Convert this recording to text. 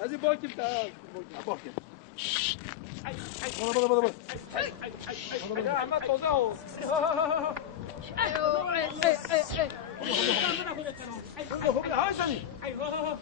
هذه باكل تعال باكل بلا بلا بلا يا عماد توزعه هاي ثاني تعال